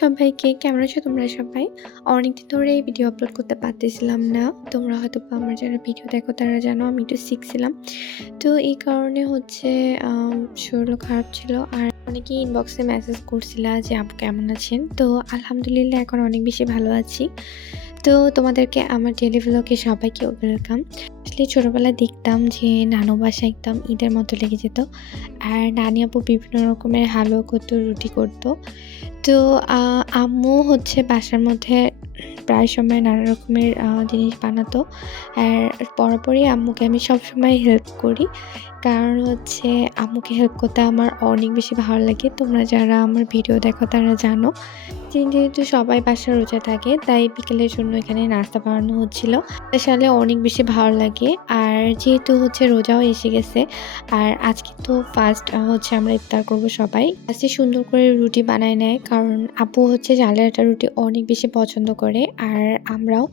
সবাইকে, কেমন আছো তোমরা সবাই? অনেকদিন ধরে এই ভিডিও আপলোড করতে পারতেছিলাম না। তোমরা হয়তোবা আমার যারা ভিডিও দেখো তারা জানো আমি একটু সিক ছিলাম। তো এই কারণে হচ্ছে শরীরও খারাপ ছিল। আর অনেকেই ইনবক্সে মেসেজ করছিলা যে আপু কেমন আছেন? তো আলহামদুলিল্লাহ এখন অনেক বেশি ভালো আছি। তো তোমাদেরকে আমার ডেইলি ভ্লগে সবাইকে ওয়েলকাম। আসলে ছোটবেলায় দেখতাম যে নানু বাসায় একদম ঈদের মতো লেগে যেত। আর নানি আপু বিভিন্ন রকমের হালুয়া করতো, রুটি করতো। তো আম্মু হচ্ছে বাসার মধ্যে প্রায় সময় নানা রকমের জিনিস বানাতো। আর বরাবরই আম্মুকে আমি সবসময় হেল্প করি। কারণ হচ্ছে আম্মুকে হেল্প করতে আমার অনেক বেশি ভালো লাগে। তোমরা যারা আমার ভিডিও দেখো তারা জানো। যেহেতু সবাই বাসায় রোজা থাকে তাই বিকেলের জন্য এখানে নাস্তা বানানো হচ্ছিল। আসলে অনেক বেশি ভালো লাগে। আর যেহেতু হচ্ছে রোজাও এসে গেছে আর আজকে তো ফার্স্ট হচ্ছে আমরা ইফতার করব সবাই। আজকে সুন্দর করে রুটি বানায় নেয় কারণ আপু হচ্ছে চালের আটা রুটি অনেক বেশি পছন্দ করে আর আমরাও।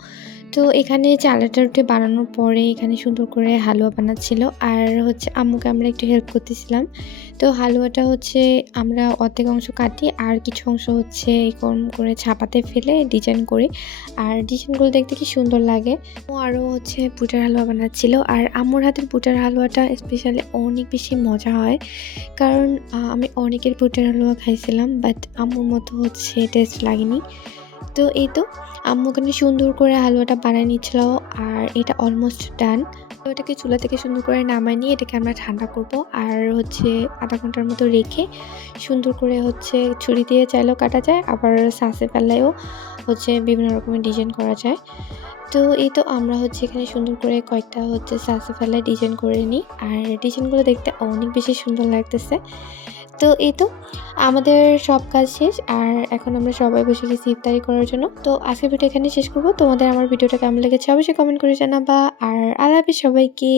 তো এখানে চাল আটা রুটি বানানোর পরে এখানে সুন্দর করে হালুয়া বানাচ্ছিল আর হচ্ছে আম্মুকে আমরা একটু হেল্প করতেছিলাম। তো হালুয়াটা হচ্ছে আমরা অর্ধেক অংশ কাটি আর কিছু অংশ হচ্ছে এরকম করে ছাপাতে ফেলে ডিজাইন করি। আর ডিজাইনগুলো দেখতে কি সুন্দর লাগে। ও আরও হচ্ছে বুটের হালুয়া বানাচ্ছিল আর আম্মুর হাতের বুটের হালুয়াটা স্পেশালি অনেক বেশি মজা হয়। কারণ আমি অনেকের বুটের হালুয়া খাইছিলাম বাট আম্মুর মতো হচ্ছে টেস্ট লাগেনি। তো এই তো আম্মু ওখানে সুন্দর করে হালুয়াটা বানায় নিচ্ছিল আর এটা অলমোস্ট ডান। ওটাকে চুলা থেকে সুন্দর করে নামায় নিয়ে এটাকে আমরা ঠান্ডা করব আর হচ্ছে আধা ঘন্টার মতো রেখে সুন্দর করে হচ্ছে ছুরি দিয়ে চাইলেও কাটা যায়, আবার সাসে ফেললেও হচ্ছে বিভিন্ন রকমের ডিজাইন করা যায়। তো এই তো আমরা হচ্ছে এখানে সুন্দর করে কয়েকটা হচ্ছে সাসে ফেলায় ডিজাইন করে নিই আর ডিজাইনগুলো দেখতে অনেক বেশি সুন্দর লাগতেছে। তো এই তো আমাদের সব কাজ শেষ আর এখন আমরা সবাই বসে গেছি ইফতারি করার জন্য। তো আজকের ভিডিও এখানে শেষ করব। তোমাদের আমার ভিডিওটা কেমন লেগেছে অবশ্যই কমেন্ট করে জানাবা। আর আল্লাহ হাফেজ সবাইকে।